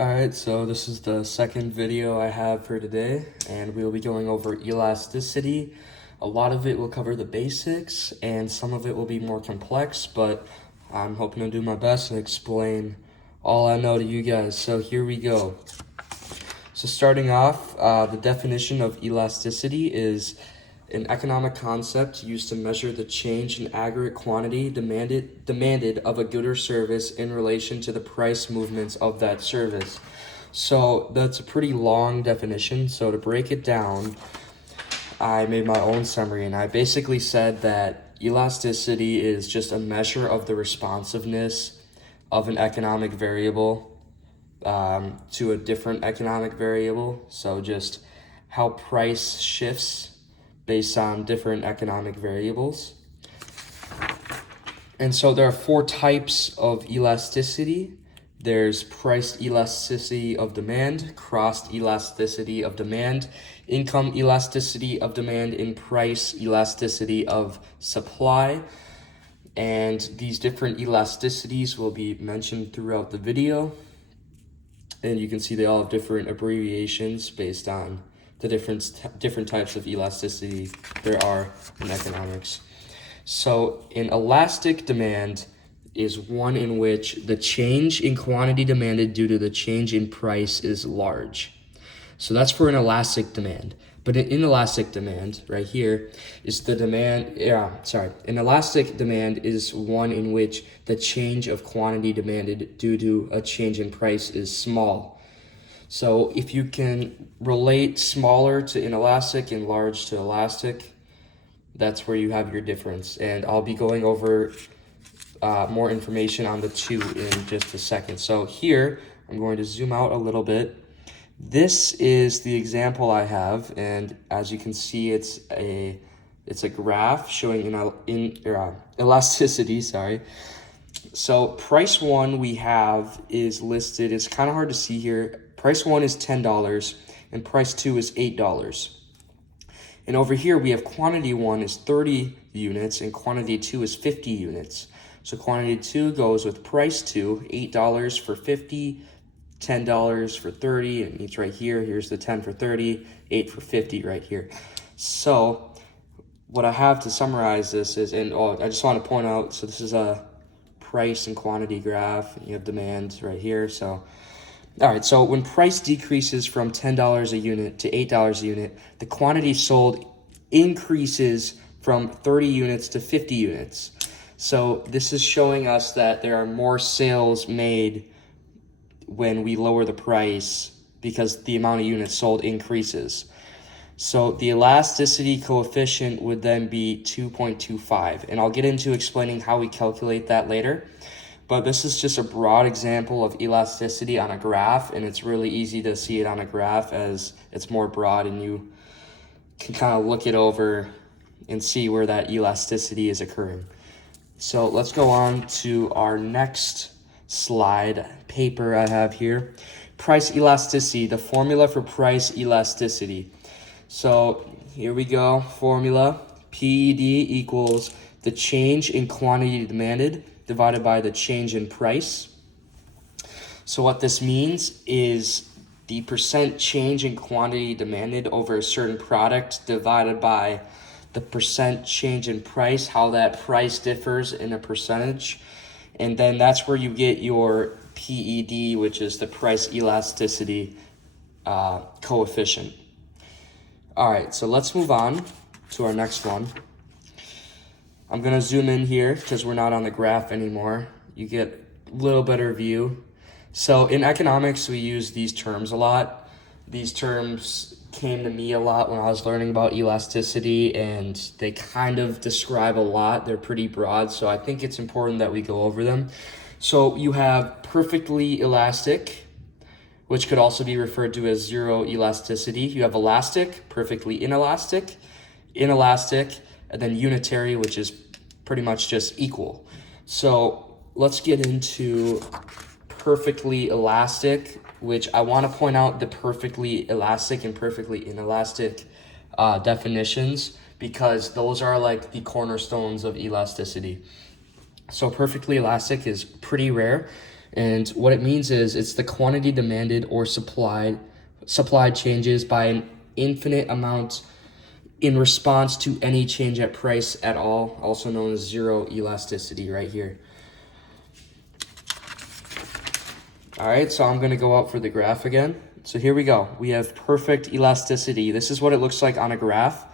Alright, so this is the second video I have for today, and we'll be going over elasticity. A lot of it will cover the basics, and some of it will be more complex, but I'm hoping to do my best and explain all I know to you guys. So here we go. So starting off, the definition of elasticity is an economic concept used to measure the change in aggregate quantity demanded of a good or service in relation to the price movements of that service. So that's a pretty long definition. So to break it down, I made my own summary, and I basically said that elasticity is just a measure of the responsiveness of an economic variable to a different economic variable. So just how price shifts based on different economic variables. And so there are four types of elasticity. There's price elasticity of demand, cost elasticity of demand, income elasticity of demand, and price elasticity of supply. And these different elasticities will be mentioned throughout the video. And you can see they all have different abbreviations based on the different types of elasticity there are in economics. So an elastic demand is one in which the change in quantity demanded due to the change in price is large. So that's for an elastic demand. But an inelastic demand right here is the demand, an elastic demand is one in which the change of quantity demanded due to a change in price is small. So if you can relate smaller to inelastic and large to elastic, that's where you have your difference. And I'll be going over more information on the two in just a second. So here, I'm going to zoom out a little bit. This is the example I have, and as you can see, it's a graph showing elasticity, So price one we have is listed, it's kind of hard to see here. Price one is $10 and price two is $8. And over here we have quantity one is 30 units and quantity two is 50 units. So quantity two goes with price two, $8 for 50, $10 for 30, and it's right here. Here's the 10 for 30, 8 for 50 right here. So what I have to summarize this is, I just want to point out, so this is a price and quantity graph, and you have demand right here. So all right, so when price decreases from $10 a unit to $8 a unit, the quantity sold increases from 30 units to 50 units. So this is showing us that there are more sales made when we lower the price because the amount of units sold increases. So the elasticity coefficient would then be 2.25, and I'll get into explaining how we calculate that later. But this is just a broad example of elasticity on a graph, and it's really easy to see it on a graph as it's more broad and you can kind of look it over and see where that elasticity is occurring. So let's go on to our next slide paper I have here. Price elasticity, the formula for price elasticity. So here we go, formula, PED equals the change in quantity demanded divided by the change in price. So what this means is the percent change in quantity demanded over a certain product divided by the percent change in price, how that price differs in a percentage. And then that's where you get your PED, which is the price elasticity coefficient. All right, so let's move on to our next one. I'm going to zoom in here because we're not on the graph anymore. You get a little better view. So in economics, we use these terms a lot. These terms came to me a lot when I was learning about elasticity, and they kind of describe a lot. They're pretty broad, so I think it's important that we go over them. So you have perfectly elastic, which could also be referred to as zero elasticity. You have elastic, perfectly inelastic, and then unitary, which is pretty much just equal. So let's get into perfectly elastic, which I want to point out the perfectly elastic and perfectly inelastic definitions, because those are like the cornerstones of elasticity. So perfectly elastic is pretty rare. And what it means is it's the quantity demanded or supplied changes by an infinite amount in response to any change at price at all, also known as zero elasticity right here. All right, so I'm going to go out for the graph again. So here we go. We have perfect elasticity. This is what it looks like on a graph.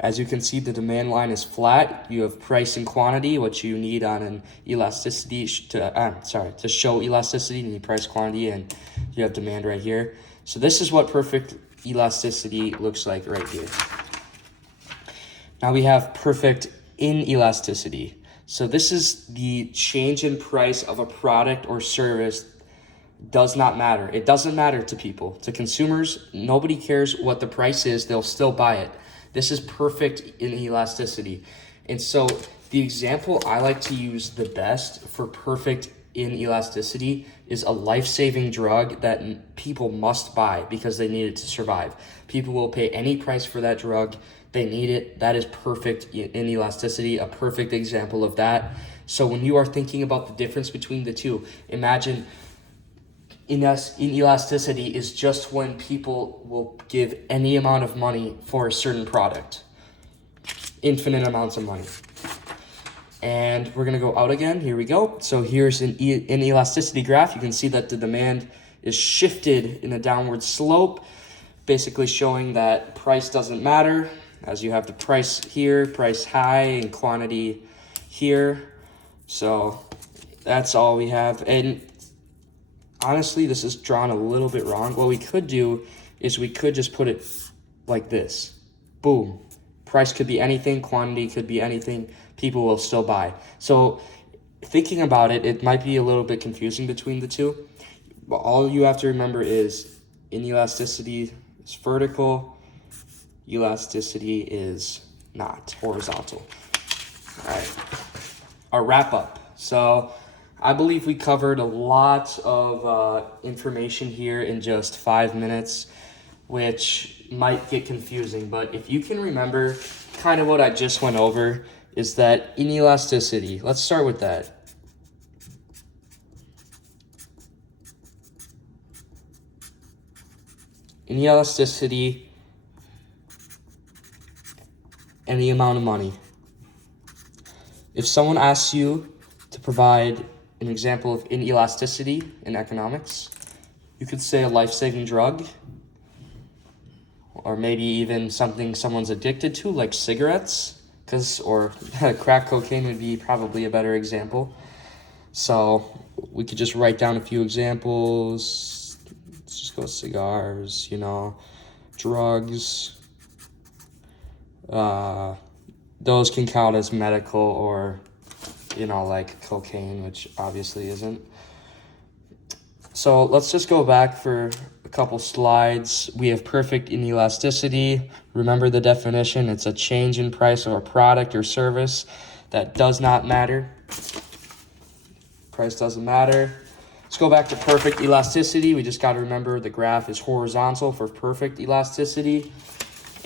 As you can see, the demand line is flat. You have price and quantity, what you need on an elasticity to show elasticity. You need price, quantity, and you have demand right here. So this is what perfect elasticity looks like right here. Now we have perfect inelasticity. So this is the change in price of a product or service. Does not matter. It doesn't matter to people. To consumers, nobody cares what the price is. They'll still buy it. This is perfect inelasticity. And so the example I like to use the best for perfect inelasticity is a life-saving drug that people must buy because they need it to survive. People will pay any price for that drug. They need it. That is perfect inelasticity, a perfect example of that. So when you are thinking about the difference between the two, imagine inelasticity is just when people will give any amount of money for a certain product, infinite amounts of money. And we're gonna go out again. Here we go. So here's an inelasticity graph. You can see that the demand is shifted in a downward slope, basically showing that price doesn't matter, as you have the price here, price high, and quantity here. So that's all we have. And honestly, this is drawn a little bit wrong. What we could do is we could just put it like this. Boom. Price could be anything, quantity could be anything, people will still buy. So thinking about it, it might be a little bit confusing between the two. But all you have to remember is inelasticity is vertical, elasticity is not horizontal. All right, our wrap up. So I believe we covered a lot of information here in just 5 minutes, which might get confusing. But if you can remember kind of what I just went over, is that inelasticity. Let's start with that. Inelasticity and the amount of money. If someone asks you to provide an example of inelasticity in economics, you could say a life-saving drug, or maybe even something someone's addicted to, like cigarettes, or crack cocaine would be probably a better example. So we could just write down a few examples. Let's just go cigars, drugs. Those can count as medical, or like cocaine, which obviously isn't. So let's just go back for a couple slides. We have perfect inelasticity. Remember the definition. It's a change in price of a product or service that does not matter. Price doesn't matter. Let's go back to perfect elasticity. We just got to remember the graph is horizontal for perfect elasticity.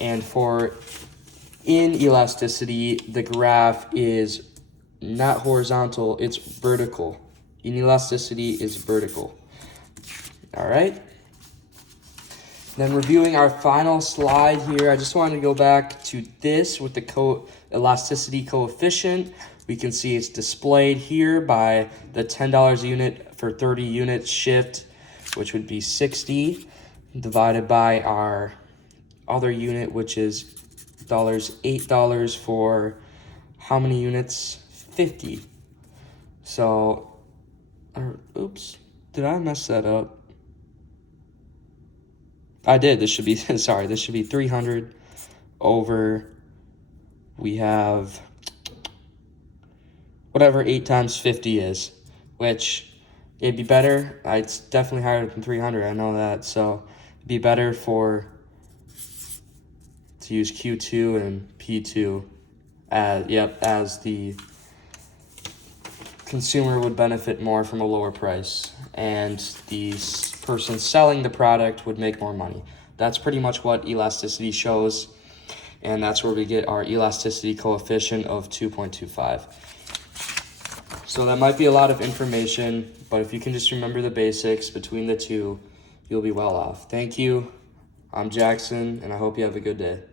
And for inelasticity, the graph is not horizontal, it's vertical. Inelasticity is vertical. All right. Then reviewing our final slide here, I just wanted to go back to this with the elasticity coefficient. We can see it's displayed here by the $10 a unit for 30 units shipped, which would be 60, divided by our other unit, which is $8 for how many units? 50. So, oops, did I mess that up? I did. This should be, sorry, this should be 300 over, we have whatever 8 times 50 is, which it'd be better. It's definitely higher than 300. I know that. So it'd be better to use Q2 and P2 as the consumer would benefit more from a lower price, and the person selling the product would make more money. That's pretty much what elasticity shows, and that's where we get our elasticity coefficient of 2.25. So that might be a lot of information, but if you can just remember the basics between the two, you'll be well off. Thank you. I'm Jackson, and I hope you have a good day.